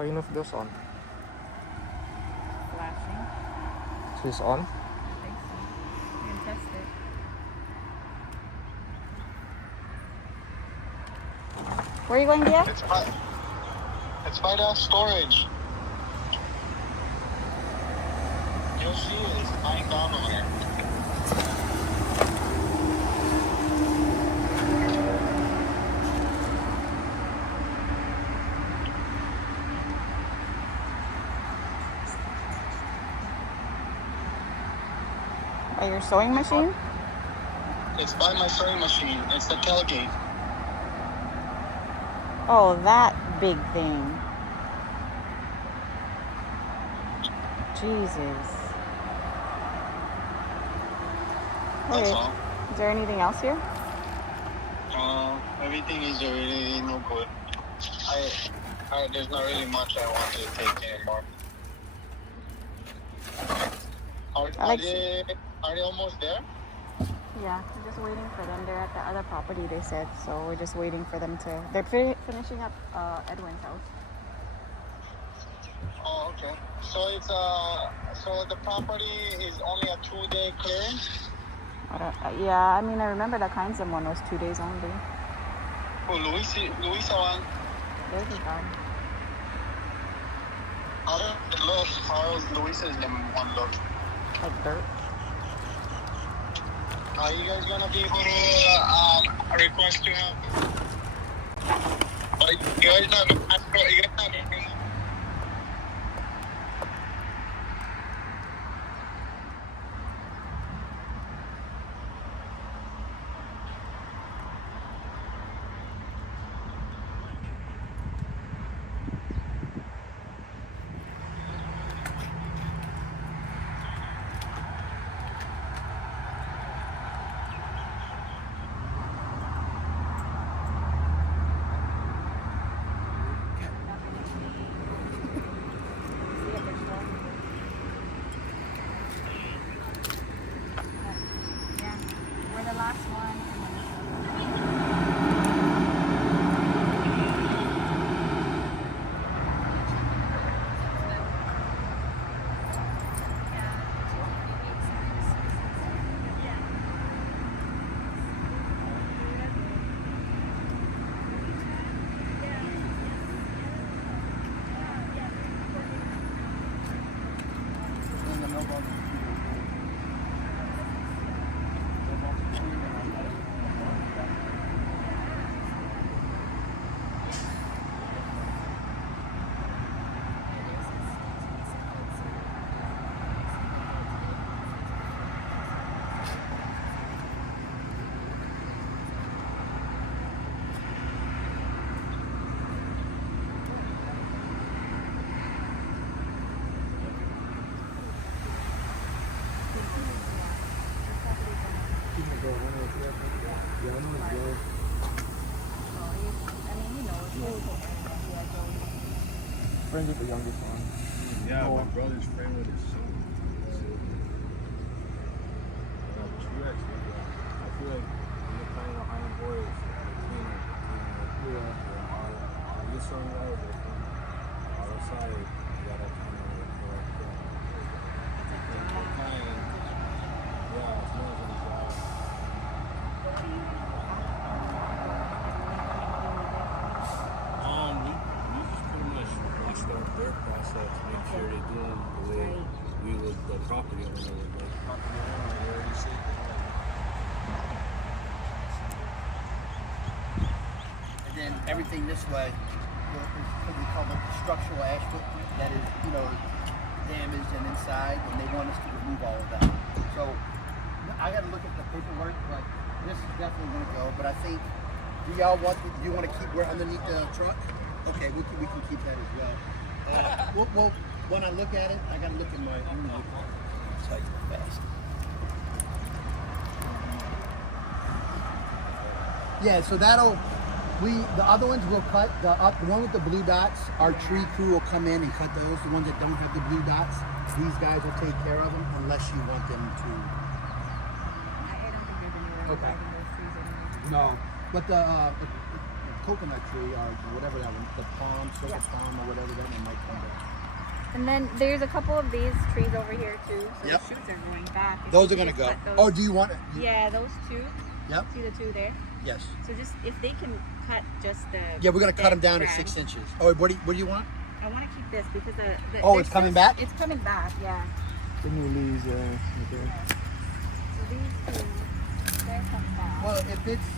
How you know if those on? Flashing. So it's on? I think so. You can test it. Where are you going, Dia? It's by the storage. You'll see it's lying down over there. By your sewing machine? It's by my sewing machine. It's the tailgate. Oh, that big thing. Jesus. That's Okay. all. Is there anything else here? Everything is already no good. There's not really much I want to take anymore. Are they almost there? Yeah, we're just waiting for them. They're at the other property, they said. So we're just waiting for them to... They're finishing up Edwin's house. Oh, okay. So it's so the property is only a 2-day clearance? Yeah, I mean, I remember that Kindson one was 2 days only. Oh, Luisa one. There's a dog. How does it look? How does Luisa's one look? Like dirt. Are you guys gonna be able to request to have? You guys not. We're the last one. Friends with the youngest one. Yeah, my brother's friend with his son. True, actually, I feel like when you're playing Lahaina boys, this song out of the side, you gotta kind of yeah, it's more than that. We just pretty much start their process, make sure they're doing the way we would the property owner would like. Property owner, they already said And then everything this way, what we call the structural ash footprint that is, damaged and inside, and they want us to remove all of that. So I got to look at the paperwork, but this is definitely going to go. But I think, do you want to keep where underneath the truck? Okay, we can keep that as well. Well, when I look at it, I got to look at my. I'm going to look at it fast. Yeah, so the other ones will cut. The one with the blue dots, our tree crew will come in and cut those. The ones that don't have the blue dots, these guys will take care of them unless you want them to. I don't think they're going to Okay. those trees anymore. No, but the coconut tree or whatever that one, the palm, silver palm or whatever, that one might come back. And then there's a couple of these trees over here too. So Yep. the shoots are going back. If Those you are gonna just go. cut those- Oh, do you want it? Yeah, those two. Yep. See the two there? Yes. So just if they can cut just the. Yeah, we're gonna cut them dead down to strands. 6 inches. Oh, what do you want? I want to keep this because the Oh, they're it's coming still- back? It's coming back, yeah. The new leaves, right there. So these two, they're come back. Well, if it's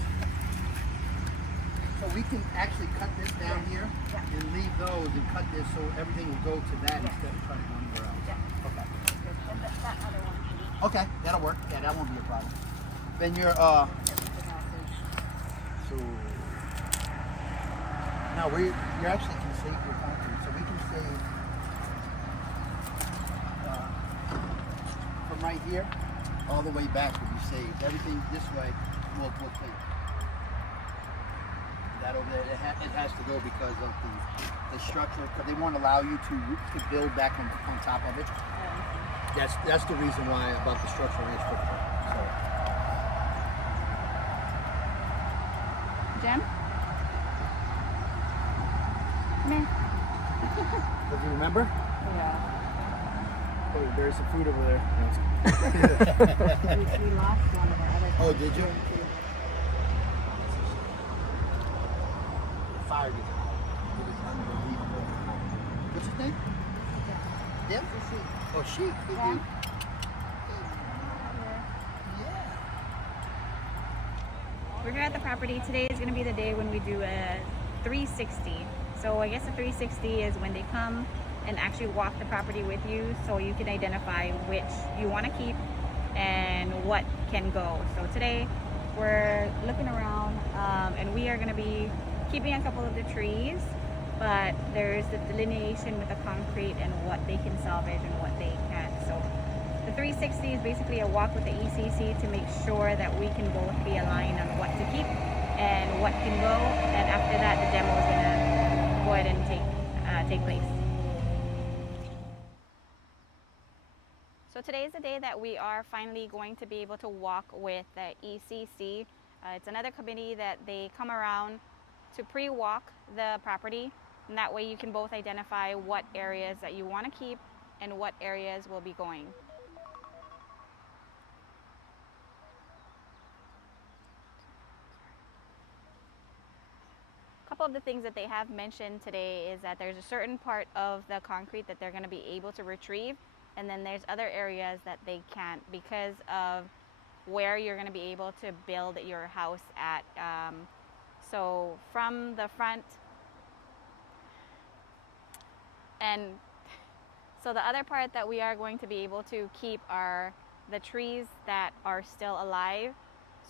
so we can actually cut this down here Yeah. and leave those and cut this so everything will go to that Yeah. instead of trying to go anywhere else. Yeah. Okay. Good. And that other one too. Okay, that'll work. Yeah, that won't be a problem. Then you're Everything else is. so now you're actually can save your concrete. So we can save from right here all the way back will be saved. Everything this way will take. That over there, it has to go because of the structure, because they won't allow you to build back on top of it. That's the reason why about the structural edge footprint. Jem? Come here. So, do you remember? Yeah. Oh, there's some food over there. We lost one of our other. Oh, did you? Fire it is unbelievable. What's his name? Dim? Oh, sheep. Yeah. Yeah. We're here at the property. Today is going to be the day when we do a 360. So I guess a 360 is when they come and actually walk the property with you so you can identify which you want to keep and what can go. So today we're looking around and we are going to be keeping a couple of the trees, but there's the delineation with the concrete and what they can salvage and what they can't. So the 360 is basically a walk with the ECC to make sure that we can both be aligned on what to keep and what can go, and after that the demo is going to go ahead and take place. So today is the day that we are finally going to be able to walk with the ECC. It's another committee that they come around to pre-walk the property, and that way you can both identify what areas that you want to keep and what areas will be going. A couple of the things that they have mentioned today is that there's a certain part of the concrete that they're going to be able to retrieve, and then there's other areas that they can't because of where you're going to be able to build your house at. So from the front, and so the other part that we are going to be able to keep are the trees that are still alive.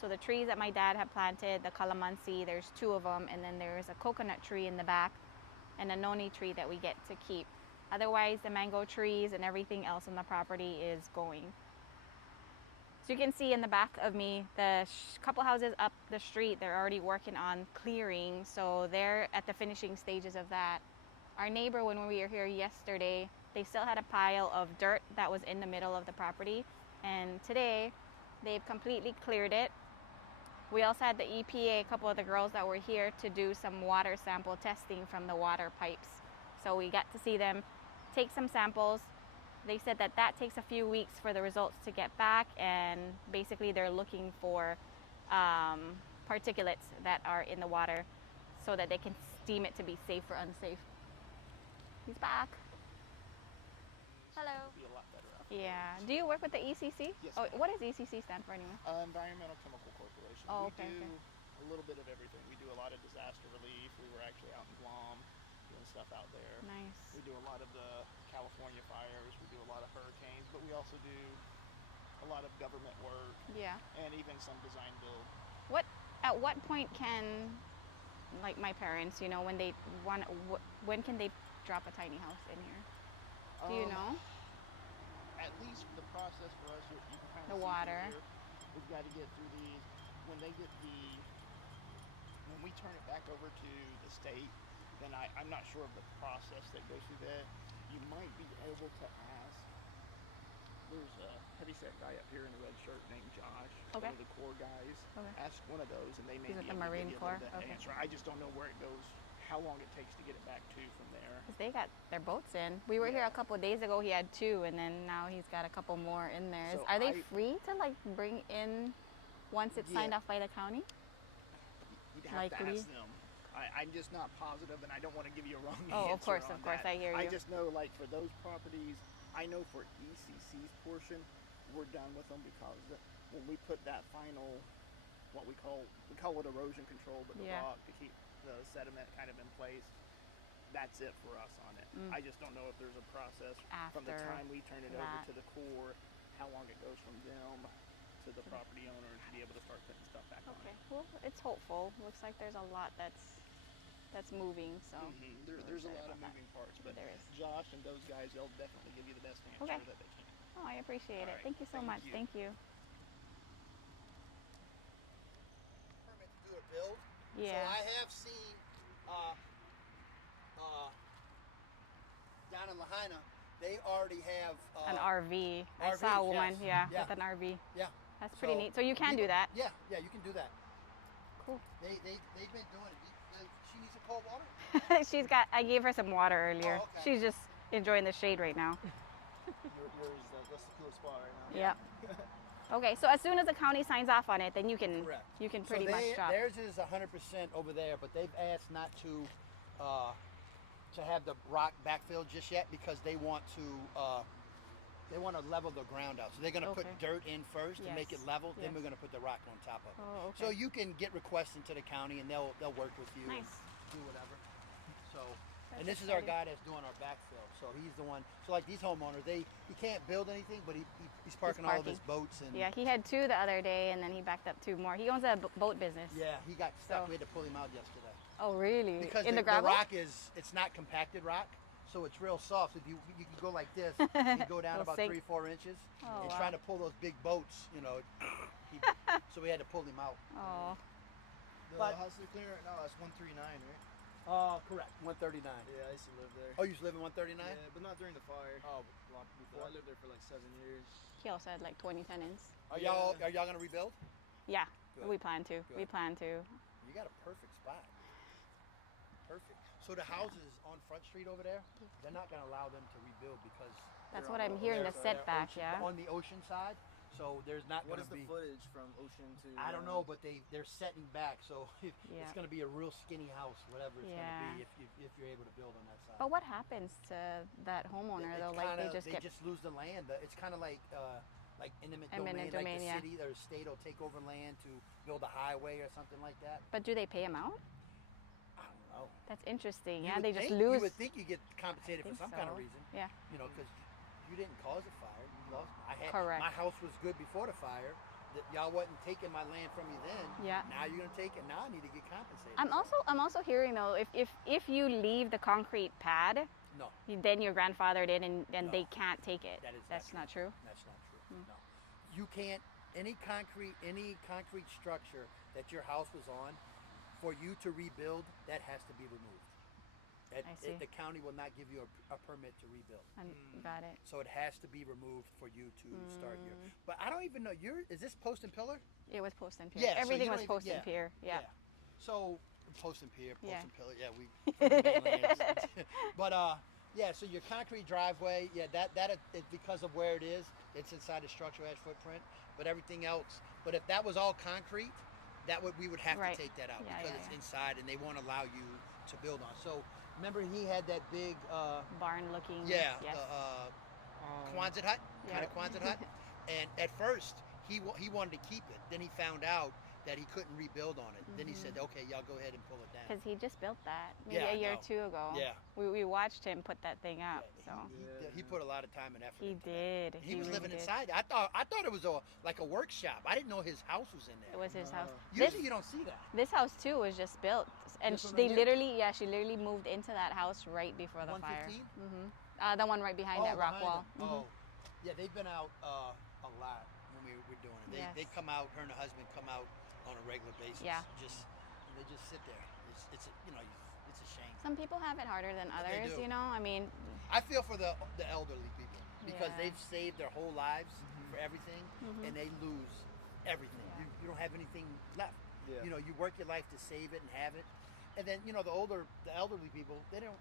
So the trees that my dad had planted, the calamansi, there's 2 of them, and then there's a coconut tree in the back and a noni tree that we get to keep. Otherwise, the mango trees and everything else on the property is going. So you can see in the back of me, the couple houses up the street, they're already working on clearing. So they're at the finishing stages of that. Our neighbor, when we were here yesterday, they still had a pile of dirt that was in the middle of the property. And today, they've completely cleared it. We also had the EPA, a couple of the girls that were here to do some water sample testing from the water pipes. So we got to see them take some samples. They said that that takes a few weeks for the results to get back, and basically they're looking for particulates that are in the water so that they can steam it to be safe or unsafe. He's back. Hello. Be a lot better out. Yeah. Do you work with the ECC? Yes, Oh, ma'am. what does ECC stand for anyway? Environmental Chemical Corporation. Oh, We okay, do okay. a little bit of everything. We do a lot of disaster relief. We were actually out in Guam doing stuff out there. Nice. We do a lot of the California fires. We do a lot of hurricanes, but we also do a lot of government work Yeah. and even some design build. At what point can, like my parents, you know, when they want, when can they drop a tiny house in here? Do you know? At least the process for us, you can kind of The see water. through here. We've got to get through these. When we turn it back over to the state, then I'm not sure of the process that goes through that. You might be able to ask. There's a heavyset guy up here in a red shirt named Josh. Okay. One of the Corps guys. Okay. Ask one of those, and they may He's be with the able to Marine give you Corps? a little bit Okay. answer. I just don't know where it goes, how long it takes to get it back to from there. 'Cause they got their boats in. We were here a couple of days ago. He had 2, and then now he's got a couple more in there. So Are they I- free to like bring in once it's signed Yeah. off by the county? You'd have Likely. to ask them. I'm just not positive, and I don't want to give you a wrong answer. Oh, of course, on I that. hear I you. just know, like, for those properties, I know for ECC's portion, we're done with them because when we put that final, what we call it erosion control, but the Yeah. rock to keep the sediment kind of in place, that's it for us on it. I just don't know if there's a process from the After time we turn it that. over to the Corps, how long it goes from them to the property owner to be able to start putting stuff back on Okay. it. Well, it's hopeful. Looks like there's a lot that's moving. So There's a excited lot of about that. moving parts, but There is. Josh and those guys, they'll definitely give you the best answer Okay. that they can. Oh, I appreciate All it. right. Thank you so Thank much. you. Thank you. Permit to do a build. Yeah. So I have seen down in Lahaina, they already have An RV. I RVs, saw one. yes. Yeah, Yeah. with an RV. Yeah. That's pretty So neat. So you can do that. Yeah, you can do that. Cool. They've been doing it. She needs some cold water. I gave her some water earlier. Oh, okay. She's just enjoying the shade right now. Yours, that's the coolest spot right now. Yep. Okay, so as soon as the county signs off on it, then you can Correct. pretty much drop. Theirs is 100% over there, but they've asked not to have the rock backfilled just yet because they want to level the ground out. So they're going to Okay. put dirt in first to make Yes. it level. Then Yes. we're going to put the rock on top of it. Oh, okay. So you can get requests into the county and they'll work with you Nice. and do whatever. So. That's And this is our exciting. guy that's doing our backfill. So he's the one. So like these homeowners, he can't build anything, but he's parking all of his boats and Yeah, he had 2 the other day, and then he backed up 2 more. He owns a boat business. yeah, he got stuck. So- We had to pull him out yesterday Oh, really? because In the the gravel? rock it's not compacted rock, so it's real soft. So if you can go like this, you go down It'll about sink. 3-4 inches, Oh, and wow. trying to pull those big boats, so we had to pull him out. Oh, The But- house they're clearing right now, that's 139, right? Correct. 139. Yeah, I used to live there. Oh, you used to live in 139? Yeah, but not during the fire. Oh, Long before. I lived there for like 7 years. he also had like 20 tenants. are y'all gonna rebuild? Yeah, Good. we plan to. We Good. plan to. You got a perfect spot. Perfect. So the houses on Front Street over there, they're not going to allow them to rebuild because That's they're what on I'm hearing, the they're setback, ocean- yeah? on the ocean side. So there's not What going is to the be. footage from ocean to? I don't know, but they're setting back, so Yeah. it's going to be a real skinny house, whatever it's Yeah. going to be, if you're able to build on that side. But what happens to that homeowner, It's though? Like kinda- they just get. lose the land. It's kind of like eminent Eminent domain, domain, like the yeah. city or the state will take over land to build a highway or something like that. But do they pay him out? I don't know. That's interesting. You Yeah, would they just think- lose. You would think you get compensated for think some kind of so. reason. Yeah. Because you didn't cause a fire. You lost. Correct. My house was good before the fire. That y'all wasn't taking my land from me then. Yeah. Now you're gonna take it. Now I need to get compensated. I'm also hearing though, if you leave the concrete pad, No, then you're grandfathered in, and No. they can't take it. that is That's not true. That's not true. No, you can't. Any concrete structure that your house was on, for you to rebuild, that has to be removed. I see. The county will not give you a permit to rebuild. Got it. So it has to be removed for you to start here. But I don't even know. Is this post and pillar? It was post and pier. Yeah, so Everything you was don't post even- and pier. Yeah. So post and pier, post Yeah. and pillar. Yeah, we. from the mainland. But yeah. So your concrete driveway, yeah, that is because of where it is. It's inside the structural edge footprint. But everything else. But if that was all concrete, we would have Right. to take that out Yeah, because yeah, it's yeah. inside and they won't allow you to build on. So remember he had that big. Barn looking. Yeah, Yes. Quonset hut, Yeah. kind of Quonset hut. And at first, he wanted to keep it. Then he found out that he couldn't rebuild on it. Then he said, okay, y'all go ahead and pull it down. Because he just built that maybe Yeah, I a year know. or 2 ago. Yeah. We watched him put that thing up. So He put a lot of time and effort he into that. did. He was really living did. inside. I thought it was like a workshop. I didn't know his house was in there. It was his house. Usually you don't see that. This house too was just built, and This one they right here? literally, she literally moved into that house right before the fire. 115? The one right behind that rock behind wall. it. Oh, yeah, they've been out a lot when we were doing it. Yes. They come out. Her and her husband come out on a regular basis. Yeah. They just sit there. It's a shame. Some people have it harder than They others, do. you know. I mean, I feel for the elderly people because Yeah. they've saved their whole lives for everything, Mm-hmm. and they lose everything. You don't have anything left. Yeah. You know, you work your life to save it and have it, and then you know the elderly people, they didn't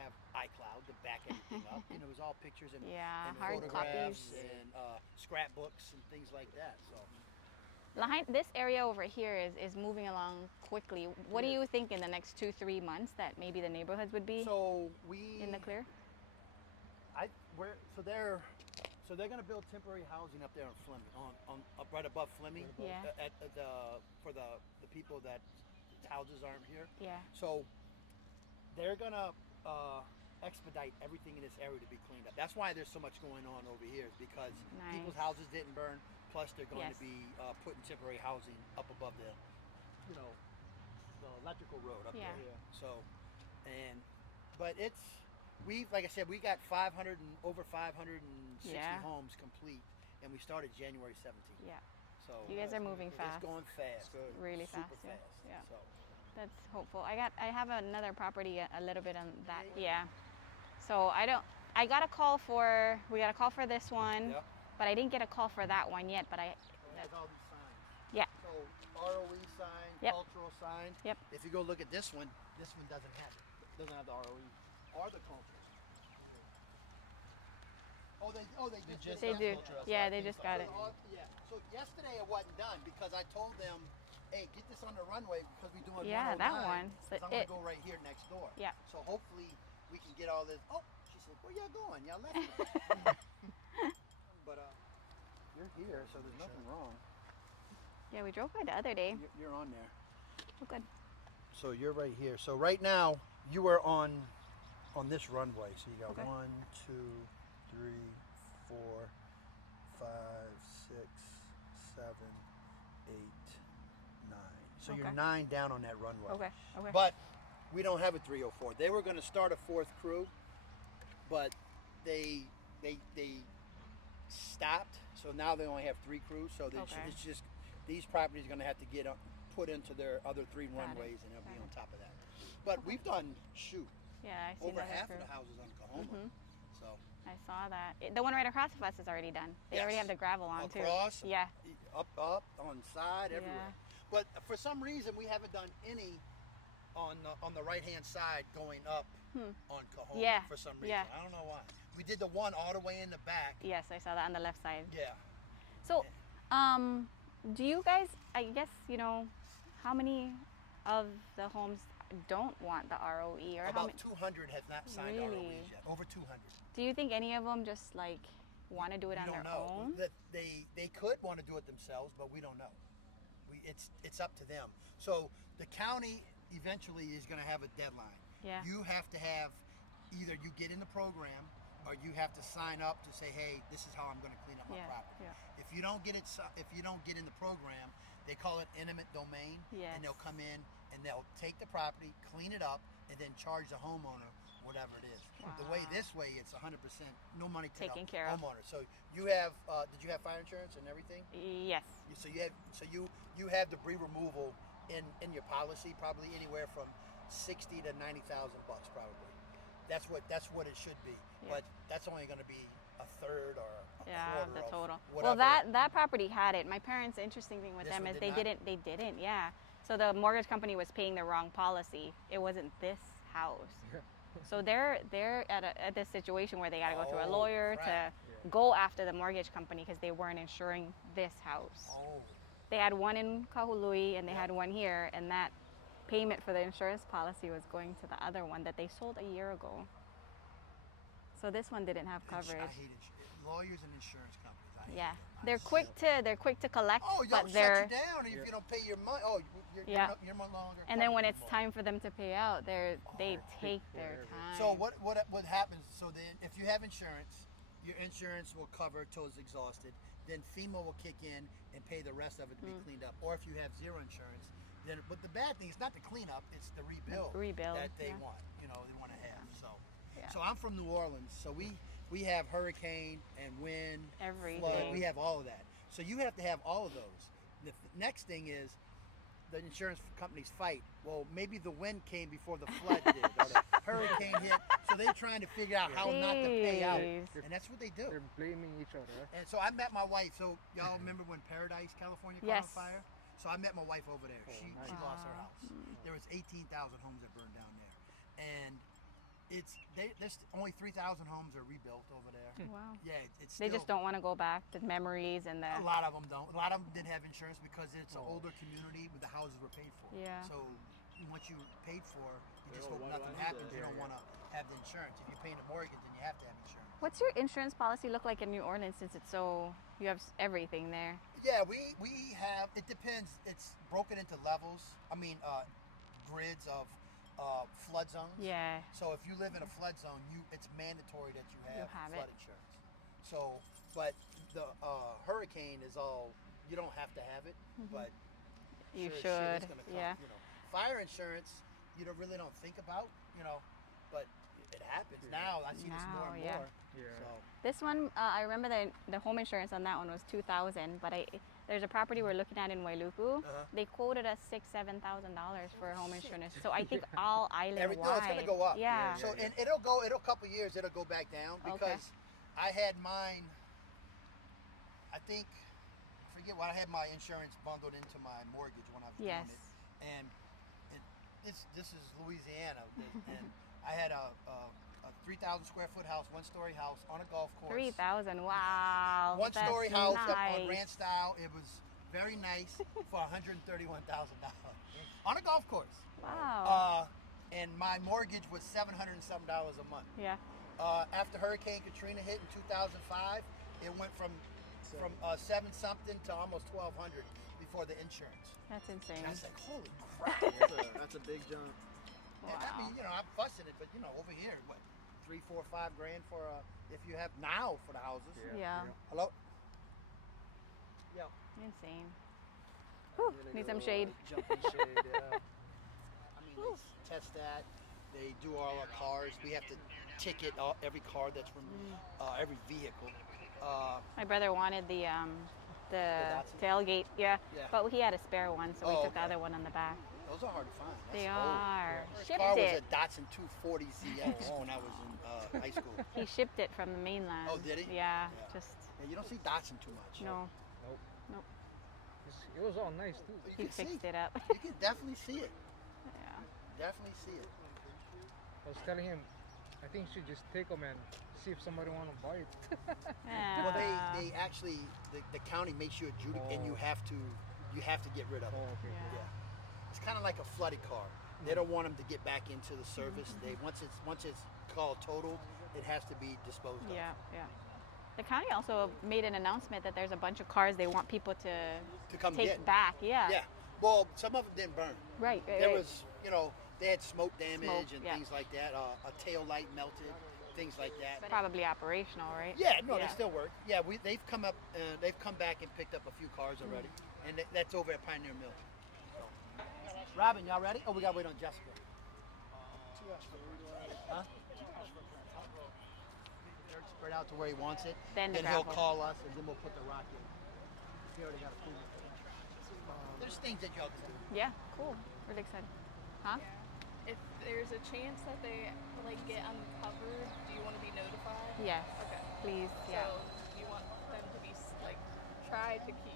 have iCloud to back everything up. You know, it was all pictures and, Yeah, and hard photographs copies. and scrapbooks and things like that. So. Lahaina, this area over here is moving along quickly. What do you think in the next 2-3 months that maybe the neighborhoods would be So in the clear? So they're going to build temporary housing up there on Fleming, on up right above Fleming. Yeah. For the people that houses aren't here. Yeah. So they're going to expedite everything in this area to be cleaned up. That's why there's so much going on over here, is because Nice. people's houses didn't burn. Plus, they're going Yes. to be putting temporary housing up above the electrical road up Yeah. there. So, but like I said, we got over 560 Yeah. homes complete, and we started January 17th. Yeah. So You guys are moving fast. It's going fast. Good. Really Super fast. fast. Yeah. So, That's hopeful. I have another property a little bit on that. Yeah. So we got a call for this one, yep. but I didn't get a call for that one yet, but It has all these signs. Yeah. So ROE sign, Yep. cultural sign. Yep. If you go look at this one doesn't have it. Doesn't have the ROE or the cultural. They just They got do. cultural. Yeah, they just got it. Yeah. So yesterday it wasn't done because I told them, hey, get this on the runway because we're doing Yeah, 109. that one. So 'cause I'm gonna go right here next door. Yeah. So hopefully we can get all this. Oh, she said, where y'all going? Y'all left me. But you're here, so there's nothing wrong. Yeah, we drove by the other day. You're on there. Oh, good. So you're right here. So right now you are on this runway. So you got Okay. 1, 2, 3, 4, 5, 6, 7, 8, 9. So you're Okay. 9 down on that runway. Okay. Okay. But we don't have a 304. They were going to start a 4th crew, but they stopped. So now they only have 3 crews. So Okay. it's just these properties are going to have to get put into their other 3 Got it. runways, and they'll be Got on it. top of that. But we've done Yeah, I see over that. half of the houses on Kahoma. Mhm. So I saw that. The one right across of us is already done. They already Yes. have the gravel on too. across, Yeah. up, on side, everywhere. Yeah. But for some reason, we haven't done any on the right hand side going up on Kahoma. Yeah. For some reason, Yeah. I don't know why. We did the one all the way in the back. Yes, I saw that on the left side. Yeah. So, do you guys? I guess how many of the homes don't want the ROE, or how About many? 200 have not signed Really? ROEs yet. Over 200. Do you think any of them just like want to do it We on don't their know. own? That they could want to do it themselves, but we don't know. It's up to them. So the county eventually is going to have a deadline. Yeah. You have to have either you get in the program or you have to sign up to say, hey, this is how I'm going to clean up my Yeah, property. yeah. If you don't get in the program, they call it eminent domain, Yes. and they'll come in and they'll take the property, clean it up, and then charge the homeowner whatever it is. The way Wow. this way, it's 100% no money to Taken the care of. homeowner. So you have, did you have fire insurance and everything? Yes. So you have debris removal in your policy, probably anywhere from $60,000 to $90,000 probably. That's what it should be. Yeah. But that's only going to be a third or a Yeah, quarter the of total. whatever. Well, that property had it. My parents. The interesting thing with This them one is did they not? didn't. Yeah. So the mortgage company was paying the wrong policy. It wasn't this house. So they're at this situation where they got to go through a Oh, lawyer crap. to go after the mortgage company because they weren't insuring this house. Oh, They had one in Kahului and they Yeah. had one here, and that payment for the insurance policy was going to the other one that they sold a year ago. So this one didn't have I coverage. hate lawyers and insurance companies. I hate Yeah, them. they're quick to collect, Oh, y'all but shut they're you down if you don't pay your money. Oh, Yeah. you're no longer. and then when covered it's anymore. time for them to pay out, they take their time. So what happens? So then, if you have insurance, your insurance will cover till it's exhausted. Then FEMA will kick in and pay the rest of it to be cleaned up. Or if you have zero insurance, then. But the bad thing is not the cleanup; it's the rebuild. Rebuild, that they yeah. want. They want to have. Yeah. So I'm from New Orleans, so we have hurricane and wind, flood. Everything. We have all of that. So you have to have all of those. The next thing is, the insurance companies fight. Well, maybe the wind came before the flood did, or the hurricane hit. So they're trying to figure out how not to pay out, Jeez. and that's what they do. They're blaming each other. And so I met my wife. So y'all remember when Paradise, California, caught Yes. on fire? So I met my wife over there. Oh, She nice. lost her house. There was 18,000 homes that burned down there, and there's only 3,000 homes are rebuilt over there. Wow. Yeah, it's They still, just don't want to go back. The memories and the A lot of them don't. A lot of them didn't have insurance because it's an older community, but the houses were paid for. Yeah. So once you paid for, you just Oh, hope why do I nothing need happens. that? You don't want to have the insurance. If you're paying a mortgage, then you have to have insurance. What's your insurance policy look like in New Orleans since it's so you have everything there? Yeah, we have. It depends. It's broken into levels. I mean, grids of flood zones. Yeah. So if you live in a flood zone, it's mandatory that you have, have flood it. insurance. So, but the hurricane is all. You don't have to have it, but You sure as shit, should. it's gonna come, Yeah. You know, fire insurance, you don't think about. You know, but it happens now. I see this more Now, and yeah. more. Yeah. So. This one, I remember the home insurance on that one was $2,000, but there's a property we're looking at in Wailuku. Uh-huh. They quoted us $6,000-$7,000 for home insurance. So I think all island wide. No, it's gonna go up. Yeah. So and it'll a couple years. It'll go back down because Okay. I had mine. I think I forget what I had my insurance bundled into my mortgage when I was Yes. doing it, and this is Louisiana, and I had a 3,000 square foot house, 1-story house on a golf course. 3,000. Wow. 1-story that's house up nice. on ranch style. It was very nice for $131,000 on a golf course. Wow. And my mortgage was $700 and some dollars a month. Yeah. After Hurricane Katrina hit in 2005, it went from 7 something to almost 1,200 before the insurance. That's insane. And I was like, holy crap! That's a big jump. And I mean, I'm fussing it, but over here, what, 3, 4, 5 grand for if you have now for the houses. Yeah. Hello. Yo. Insane. Whew, need some shade. Jump in shade, yeah. I mean, they test that. They do all our cars. We have to ticket every car that's from every vehicle. My brother wanted the Datsun? tailgate, yeah, Yeah. but he had a spare one, so we Oh, took the okay. other one on the back. Those are hard to find. That's They old. are. First Shipped car was it. a Datsun 240 ZX when I was in high school. He shipped it from the mainland. Oh, did he? Yeah, Yeah. just Yeah, you don't see Datsun too much. no. Nope. Nope. It was all nice too. You He can see. fixed it up. You can definitely see it. Yeah. Definitely see it. I was telling him, I think you should just take them and see if somebody want to buy it. Well, Yeah. they actually the county makes you adjudicate, and you have to get rid of it. Oh, okay. Yeah. Yeah. It's kind of like a flooded car. They don't want them to get back into the service. They once it's called totaled, it has to be disposed of. Yeah, yeah. The county also made an announcement that there's a bunch of cars they want people to come take get. back. Yeah. Yeah. Well, some of them didn't burn. Right. There right. was, they had smoke damage Smoke, and yeah. things like that. A tail light melted, things like that. Probably operational, right? Yeah, no, Yeah. they still work. Yeah, they've come back and picked up a few cars already, and that's over at Pioneer Mill. So. Robin, y'all ready? Oh, we gotta wait on Jessica. Huh? Dirt spread out to where he wants it. Then the he'll gravel. call us, and then we'll put the rock in. He already got approval for it. There's things that y'all can do. Yeah. Cool. Really excited. Huh? If there's a chance that they get uncovered, do you want to be notified? Yes. Okay. Please. Yeah. So you want them to be try to keep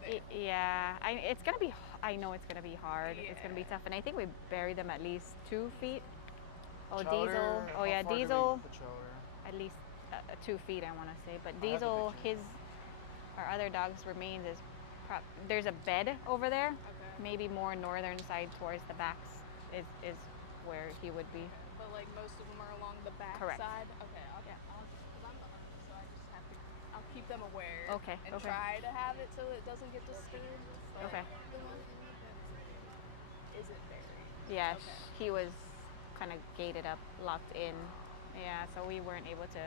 there. Yeah, it's gonna be. I know it's gonna be hard. It's gonna be tough, and I think we buried them at least 2 feet. Oh, Diesel. Oh yeah, Diesel. At least 2 feet, I want to say. But Diesel, our other dog's remains is. There's a bed over there. Okay. Maybe more northern side towards the backs is where he would be. But most of them are along the back Correct. side. Okay. I'll just, because I'm the owner, so I just have to. I'll keep them aware. Okay, And okay. try to have it so it doesn't get disturbed. But Okay. the one that isn't buried. Yeah, Okay. he was kind of gated up, locked in. Yeah, so we weren't able to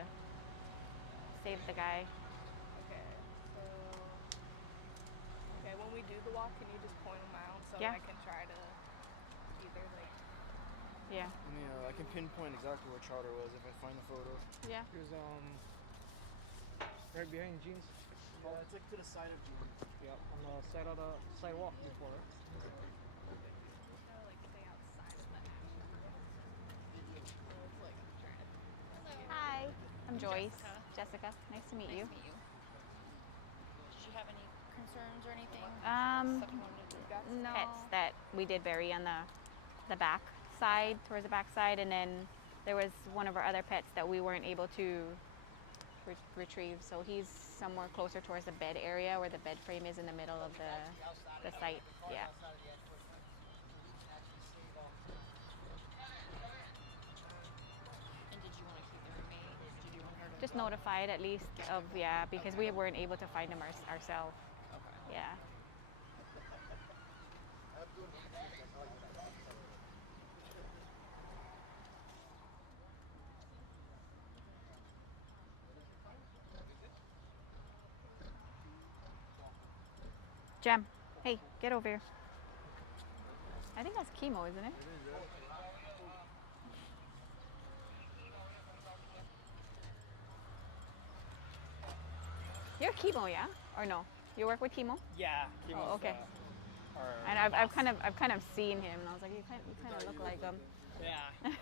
save the guy. Okay. So. Okay, when we do the walk, can you just point them out so Yeah. I can try to either Yeah, I can pinpoint exactly where Charter was if I find the photo. yeah. He was right behind jeans. Yeah, it's like to the side of you. Yeah, on the side of the sidewalk before. Gotta like stay outside of the action. So it's like trying to. Hello. Hi, I'm Joyce. Jessica. Jessica, nice to meet you. Nice to meet you. Did you have any concerns or anything? Um, Stuff you wanted to discuss? no. Pets that we did bury on the back side, towards the back side, and then there was one of our other pets that we weren't able to retrieve. So he's somewhere closer towards the bed area where the bed frame is in the middle of the site. Yeah. And did you want to keep the remains? Did you want her to? Just notified at least of, yeah, because we weren't able to find them ourselves. Okay. Yeah. Jem, hey, get over here. I think that's chemo, isn't it? You're chemo, yeah? Or no? You work with chemo? Yeah. Oh, okay. And I've kind of seen him, and I was like, you kind of look like him. Yeah. It's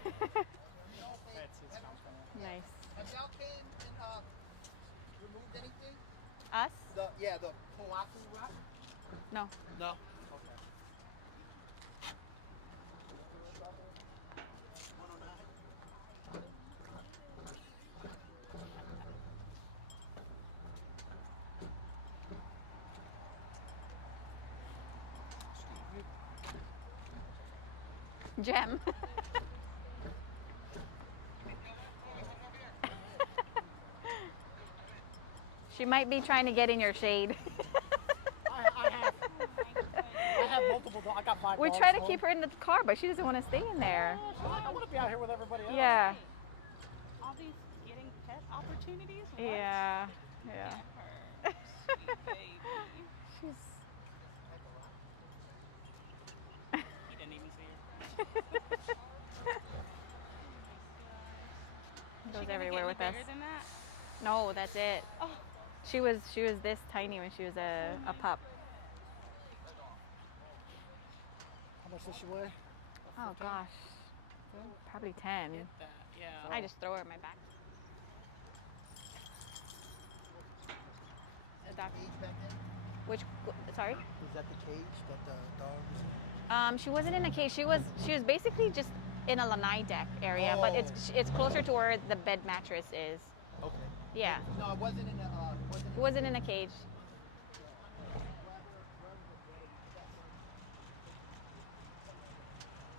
comfortable. Nice. Have y'all came and removed anything? Us? The Poaku rock? No. No. Jem. She might be trying to get in your shade. I have multiple dogs. I got 5 We dogs. try to keep her in the car, but she doesn't want to stay in there. I want to be out here with everybody else. Yeah. All these getting pet opportunities? What? Yeah. Yeah. Get her. Sweet baby. She's. You didn't even see her. Goes everywhere with us. Bigger than that? No, that's it. Oh. She was this tiny when she was a pup. How much does she weigh? Oh gosh. Probably 10. Get that. Yeah. I just throw her in my back. The dog. Cage back there? Which? Sorry. Is that the cage that the dog was in? She wasn't in a cage. She was basically just in a lanai deck area, but it's closer to where the bed mattress is. Okay. Yeah. No, it wasn't in the. It wasn't in a cage.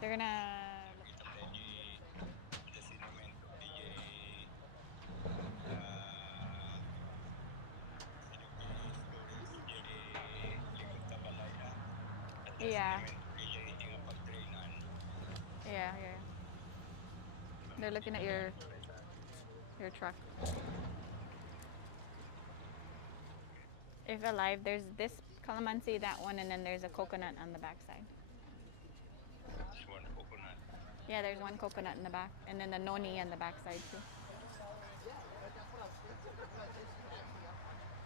They're gonna. Yeah. Yeah. They're looking at your truck. If alive, there's this calamansi, that one, and then there's a coconut on the backside. Yeah, there's one coconut in the back, and then the noni on the backside too.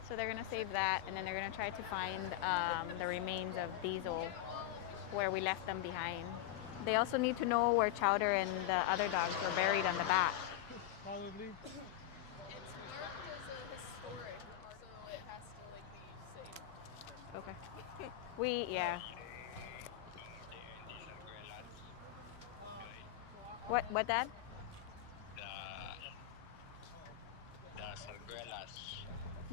So they're gonna save that, and then they're gonna try to find the remains of Diesel, where we left them behind. They also need to know where Chowder and the other dogs were buried on the back. Probably. It's marked as a historic, so it has to like be safe. Okay. Yeah. What, Dad? The Sarguelas.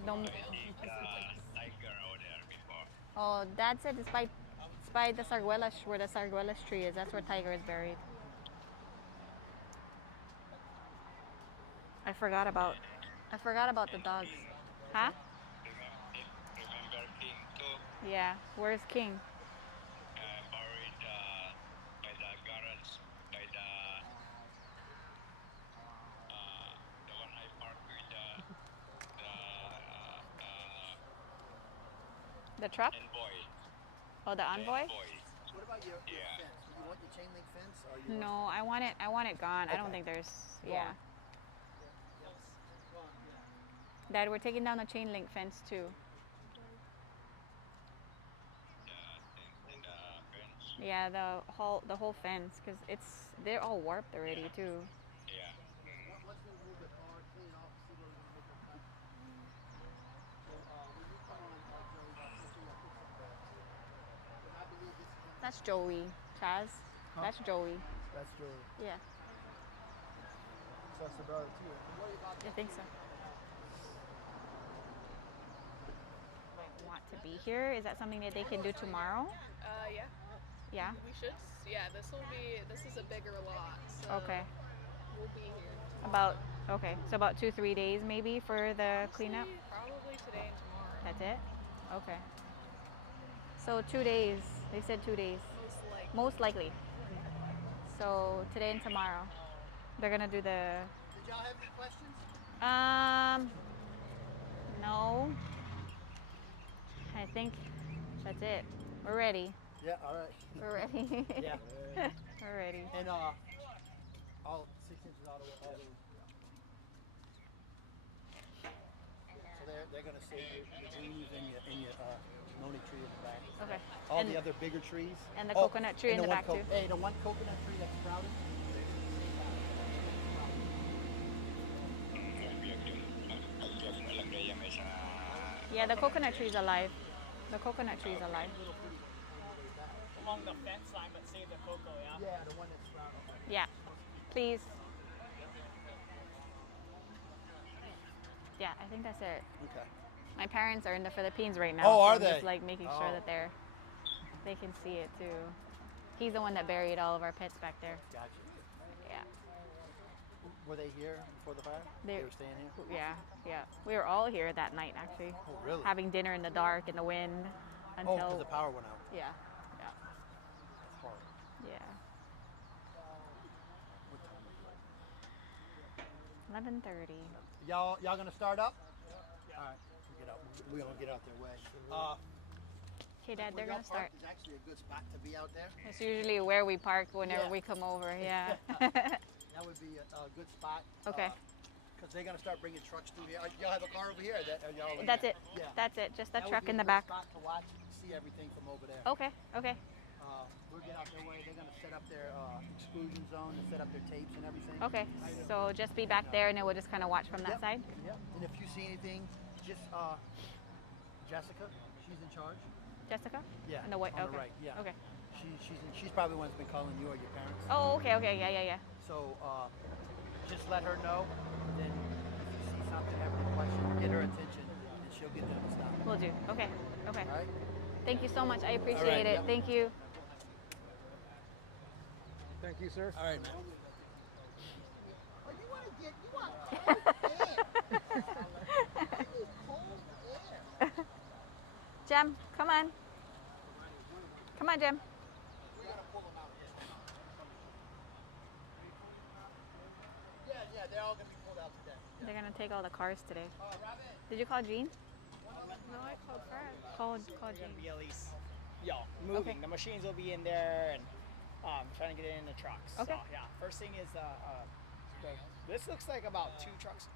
Don't. The tiger over there before. Oh, Dad said it's by the Sarguelas, where the Sarguelas tree is. That's where Tiger is buried. I forgot about the dogs. Huh? Remember King too? Yeah. Where's King? Buried by the garage, by the one I parked with The truck? envoy. Oh, the envoy? What about your Yeah. fence? Do you want the chain link fence? Or you No, I want it gone. I don't think there's. Yeah. Dad, we're taking down the chain link fence too. Yeah, the whole fence, because they're all warped already too. Yeah. Once we remove the car, clean it off, see where we can make a cut. So when you come on, Joey, make sure you put some bags. And I believe this is gonna That's Joey, Chaz. Huh? That's Joey. That's Joey. Yeah, So that's the brother too. I think so. Might want to be here. Is that something that they can do tomorrow? Yeah. Yeah. We should. Yeah, this is a bigger lot. So Okay. We'll be here. About so about 2-3 days maybe for the cleanup. Honestly, probably today and tomorrow. That's it. Okay. So 2 days. They said 2 days. Most likely. Most likely. So today and tomorrow, they're gonna do the. Did y'all have any questions? No. I think that's it. We're ready. Yeah, all right. We're ready. Yeah. We're ready. And all 6 inches out of the way. So they're gonna save your trees and your noni tree in the back. Okay. All And- the other bigger trees. and the coconut tree and in the one back, too. Hey, the one coconut tree that's sprouted. Yeah, the coconut tree's alive. The coconut tree's alive. Along the fence line, but save the cocoa, yeah? Yeah, the one that's sprouted. Yeah. Please. Yeah, I think that's it. Okay. My parents are in the Philippines right now. Oh, so are I'm just they? like making sure that they can see it too. He's the one that buried all of our pets back there. Gotcha. Yeah. Were they here before the fire? They- They were staying here? Yeah. We were all here that night actually. Oh, really? Having dinner in the dark in the wind Oh, until because the power went out. yeah. That's hard. Yeah. What time is it? 11:30. Y'all gonna start up? All right. We'll get out. We're gonna get out their way. Okay, Dad, they're where y'all gonna start. parked is actually a good spot to be out there. It's usually where we park whenever Yeah. we come over. Yeah. That would be a good spot. Okay. Because they're gonna start bringing trucks through here. Y'all have a car over here? Or are y'all over That's here? it. Yeah. That's it. Just that That would truck be in a the good back. spot to watch, see everything from over there. Okay. We'll get out their way. They're gonna set up their exclusion zone and set up their tapes and everything. Okay. So just be back there, and then we'll just kind of watch from that Yep. side. Yep. And if you see anything, just Jessica, she's in charge. Jessica. Yeah. On the white. On Okay. the right. Yeah. Okay. She's probably the one that's been calling you or your parents. Oh, okay. Yeah. So just let her know. Then if you see something, have any questions, get her attention, and she'll get them to stop. We'll do. Okay. All right. Thank you so much. I appreciate it. yep. Thank you. Thank you, sir. All right, man. Oh, you want cold air? Jem, come on. Come on, Jem. Yeah, they're all gonna be pulled out today. They're gonna take all the cars today. Robin. Did you call Jean? No, I called Fred. Call We're Jean. gonna be at least, moving. The machines will be in there and trying to get it in the trucks. Okay. So, yeah. First thing is this looks like about 2 trucks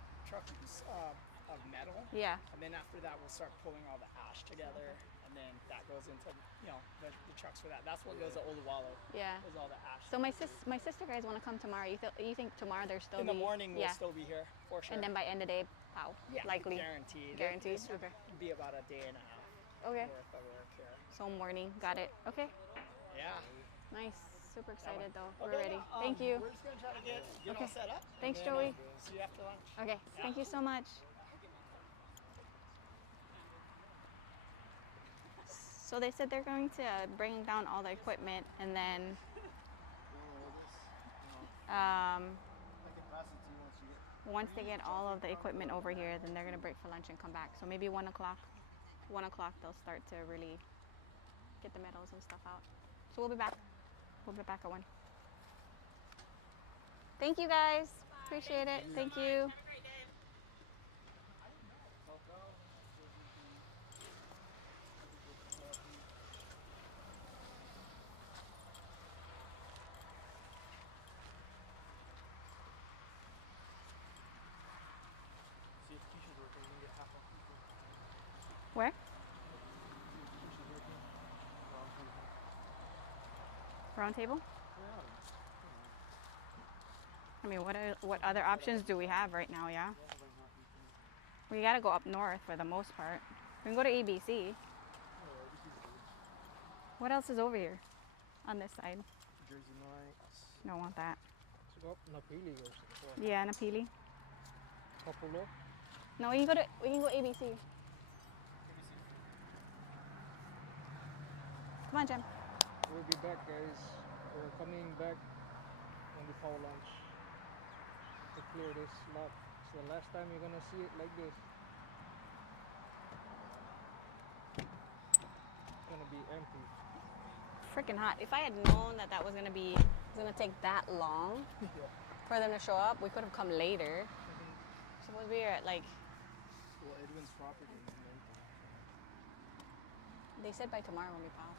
of metal. Yeah. And then after that, we'll start pulling all the ash together, and then that goes into the trucks for that. That's what goes to Oluwalo. Yeah. Is all the ash. So my sister guys want to come tomorrow. You think tomorrow they're still in the morning we'll yeah. still be here for sure. And then by end of day, how? yeah, Likely. guaranteed. Guaranteed? This would Okay. be about a day and a half Okay. worth of work here. So morning. Got it. Okay. Yeah. Nice. Super excited though. Okay, We're ready. yeah, Thank you. We're just gonna try to get Okay. all set up. and Thanks, then, Joey. See you after lunch. Okay. Thank you so much. So they said they're going to bring down all the equipment and then once they get all of the equipment over here, then they're gonna break for lunch and come back. So maybe 1 o'clock. 1 o'clock they'll start to really get the metals and stuff out. So we'll be back. We'll be back at 1. Thank you guys. Appreciate it. Thank you. See if Keisha's working, we can get half off. Where? Keisha's working. Round table? I mean, what other options do we have right now, yeah? We gotta go up north for the most part. We can go to ABC. What else is over here on this side? Jersey Mike's. Don't want that. Let's go up Napili or something. Yeah, Napili. Papulo. No, we can go ABC. Come on, Jem. We'll be back, guys. We're coming back when we power lunch to clear this lot. It's the last time you're gonna see it like this. It's gonna be empty. Freaking hot. If I had known that that was gonna take that long for them to show up, we could have come later. Suppose we were at like. Well, Edwin's property and everything. They said by tomorrow when we pile.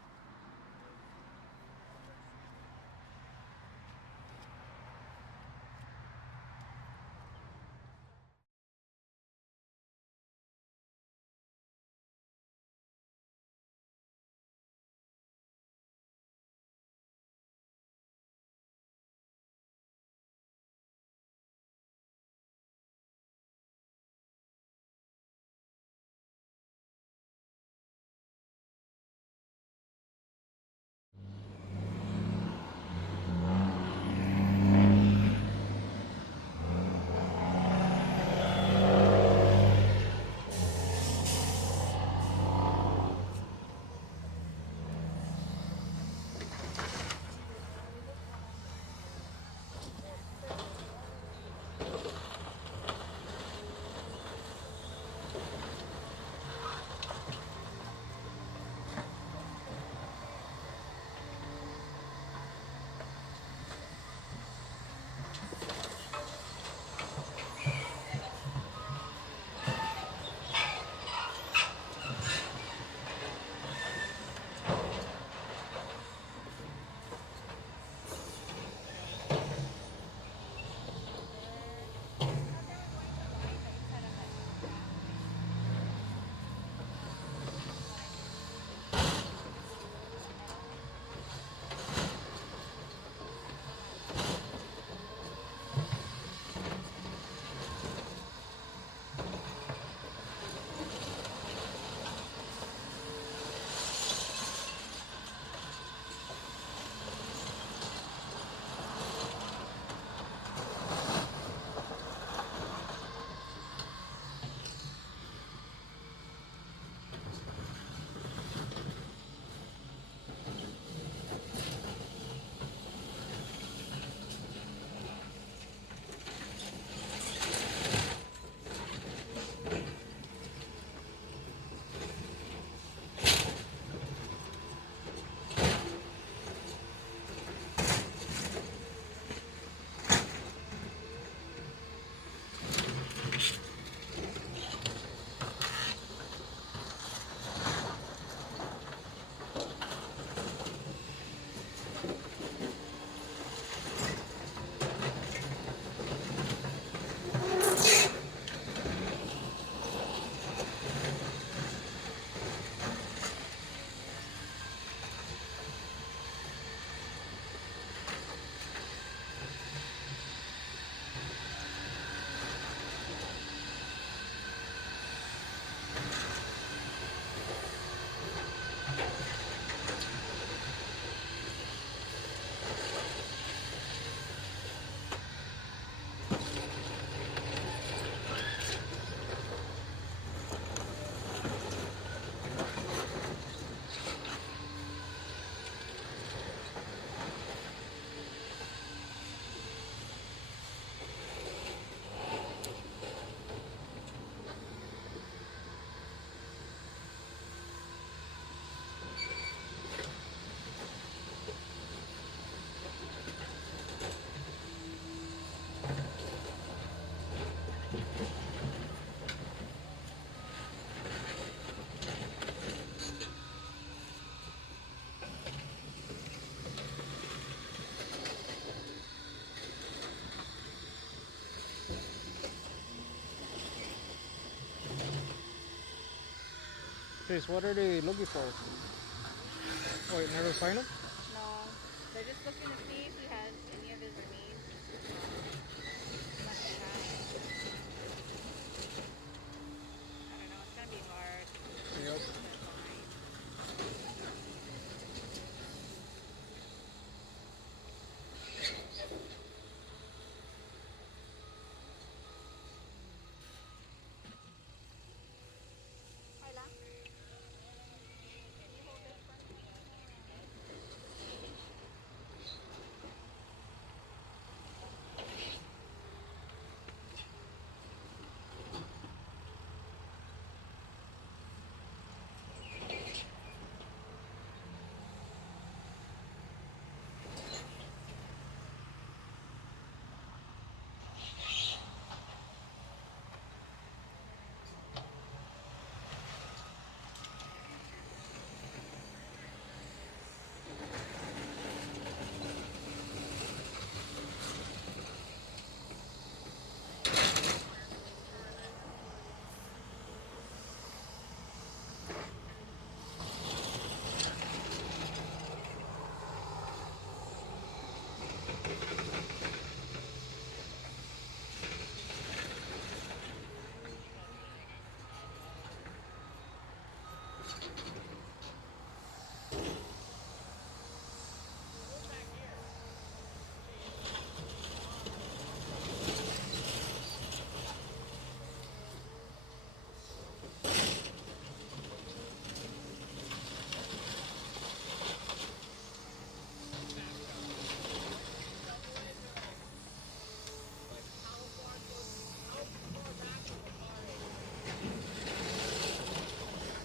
Chris, what are they looking for? Oh, you never find them? No. They're just looking to see if he has any of his remains. Left behind. I don't know. It's gonna be hard. Yep. To find. Ayla, can you hold this for me?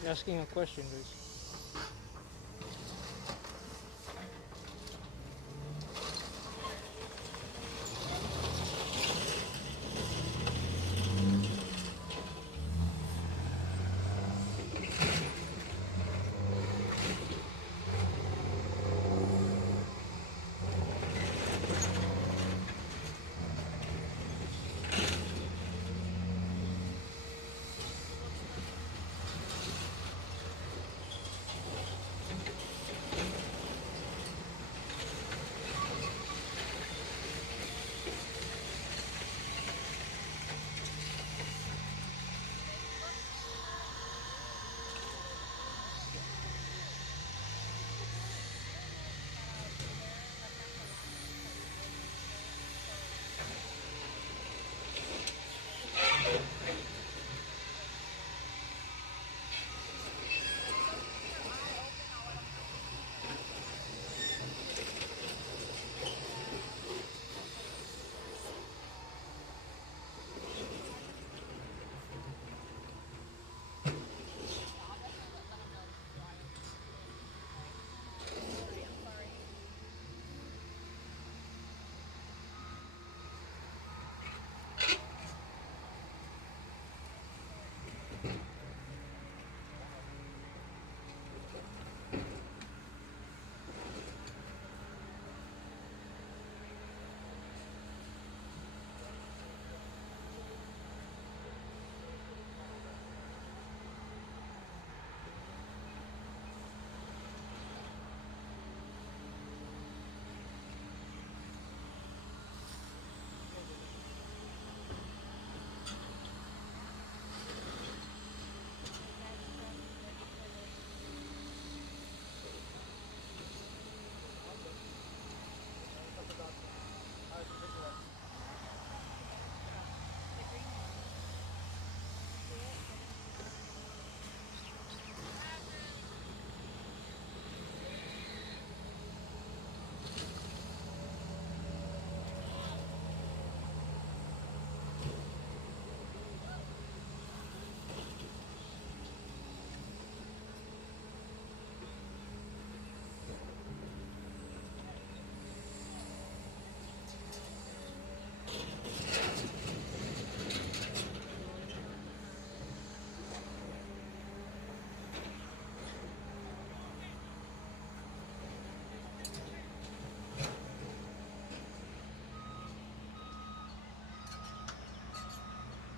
Asking a question, Luis.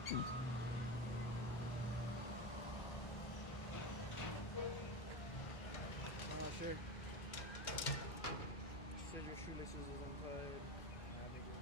I'm not sure. Sitting shoelaces was untied. Nah, nigga.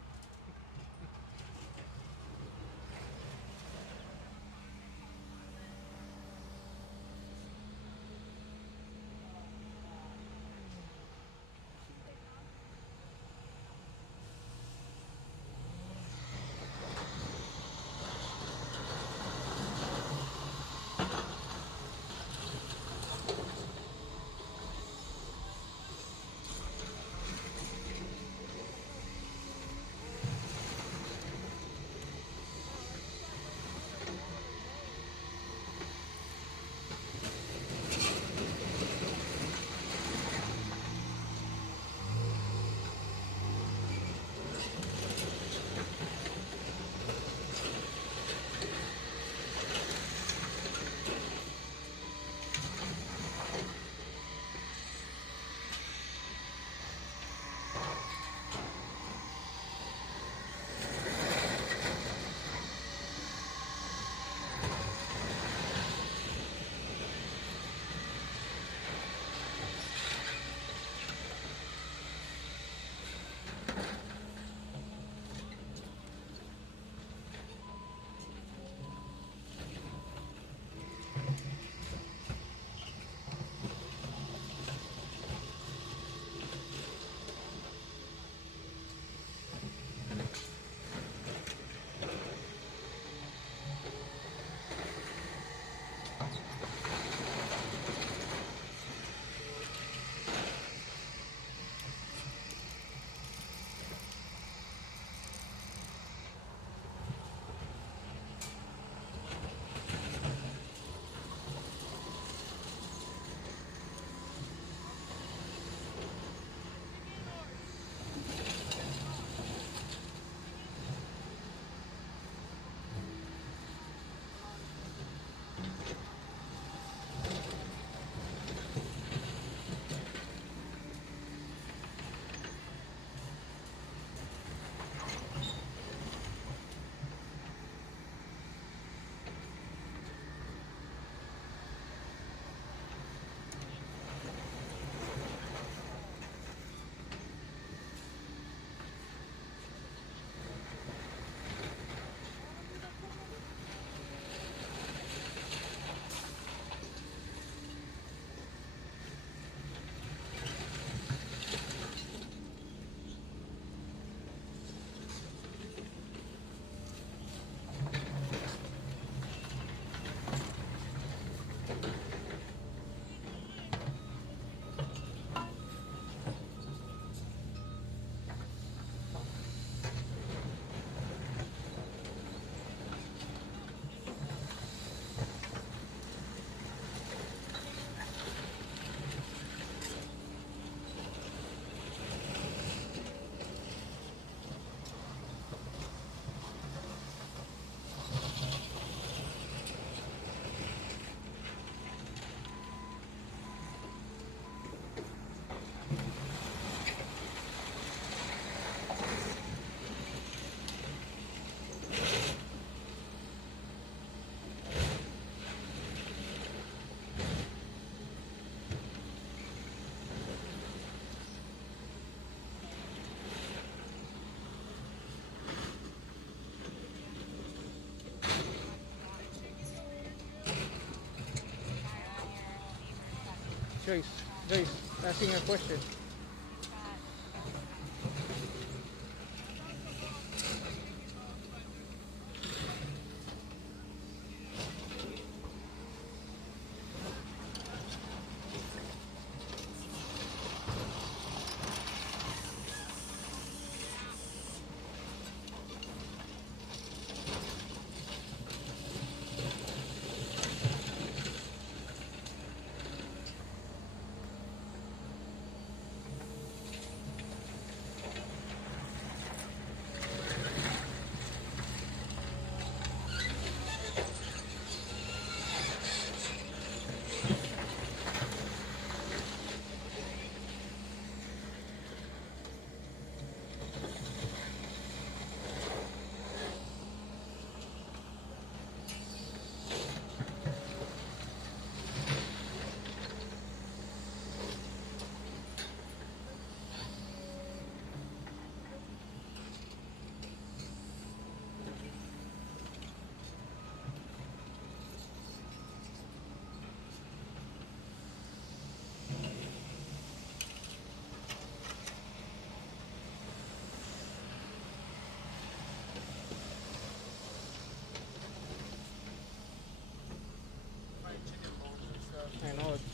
Joyce, asking a question.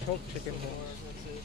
choke chicken more. That's it.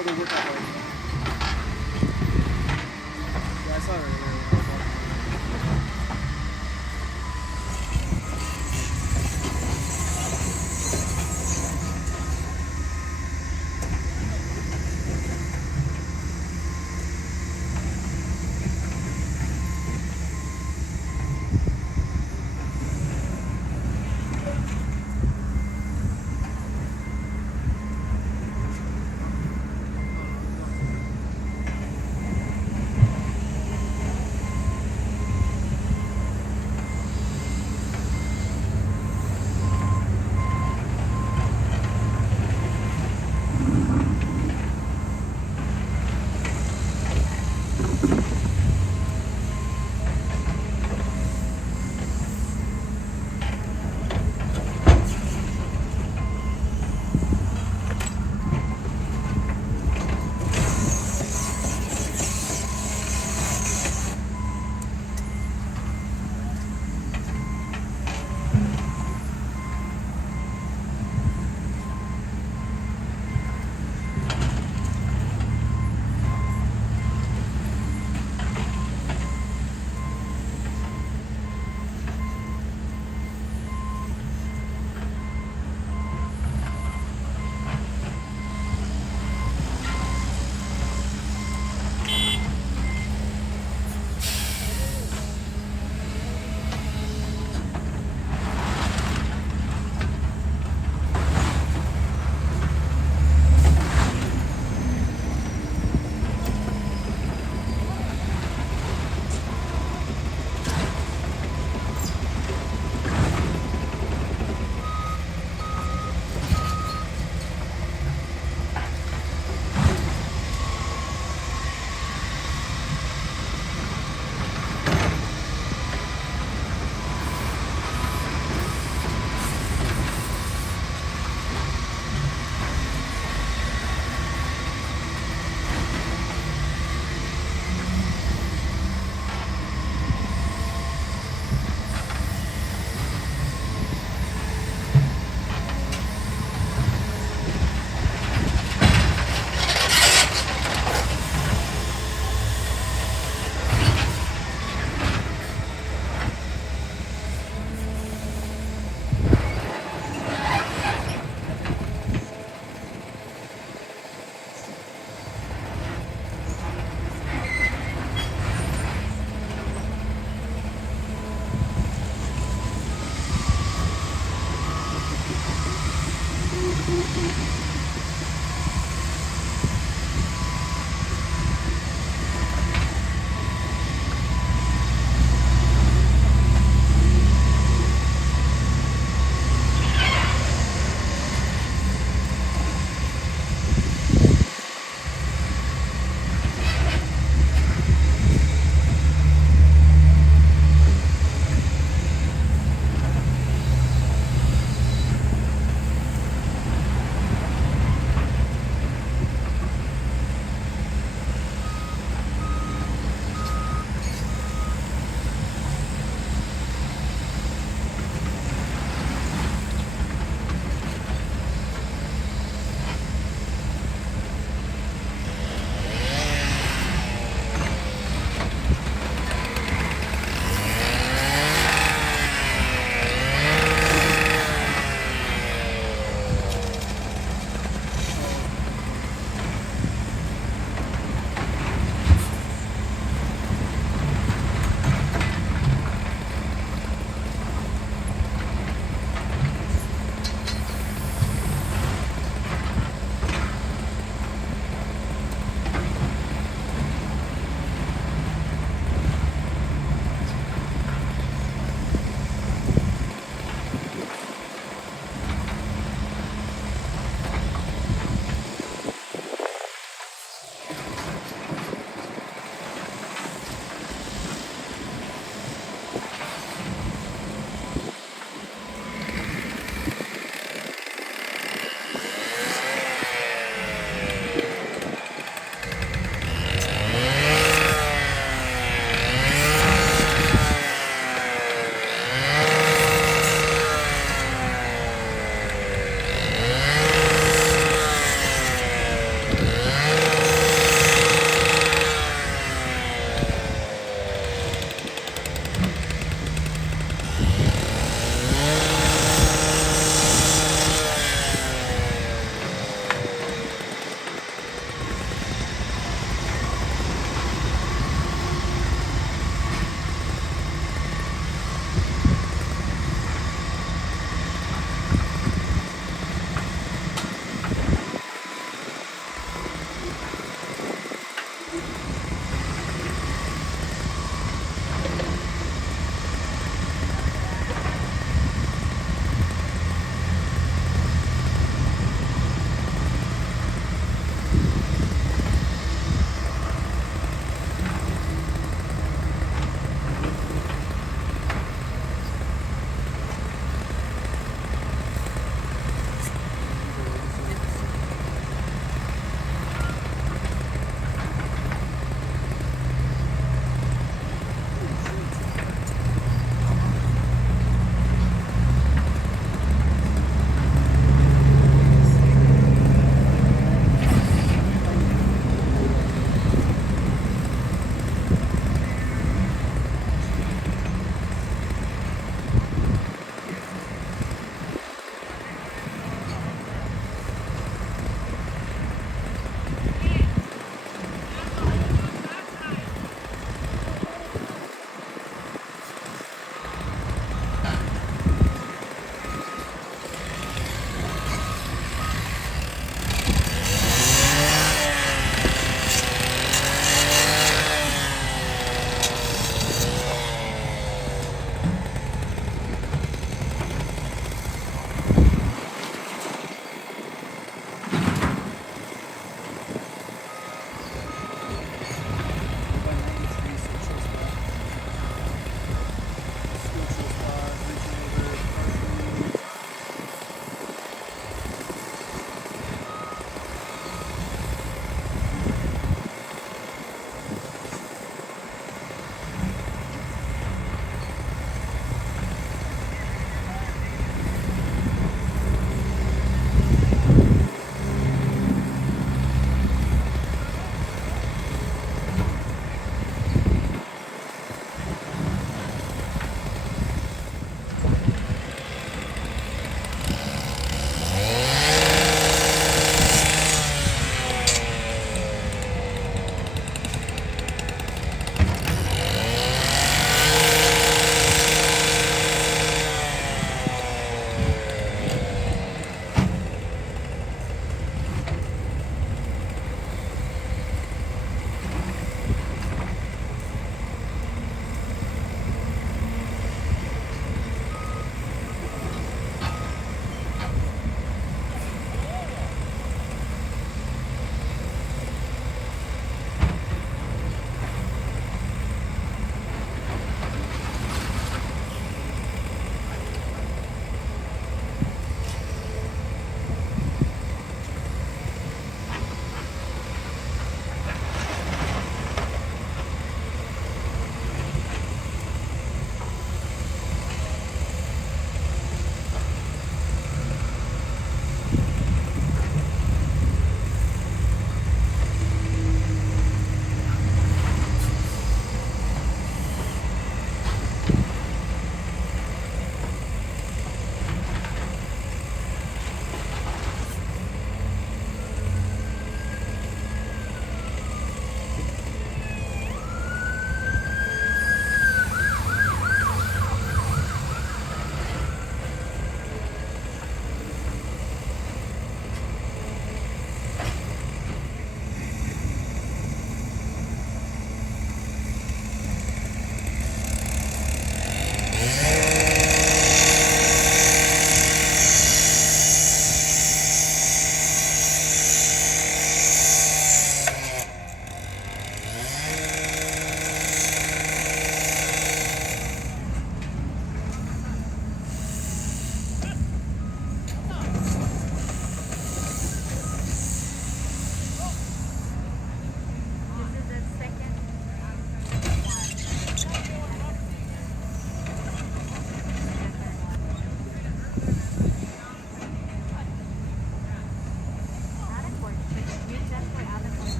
all the work out right now. Yeah, I saw it right there.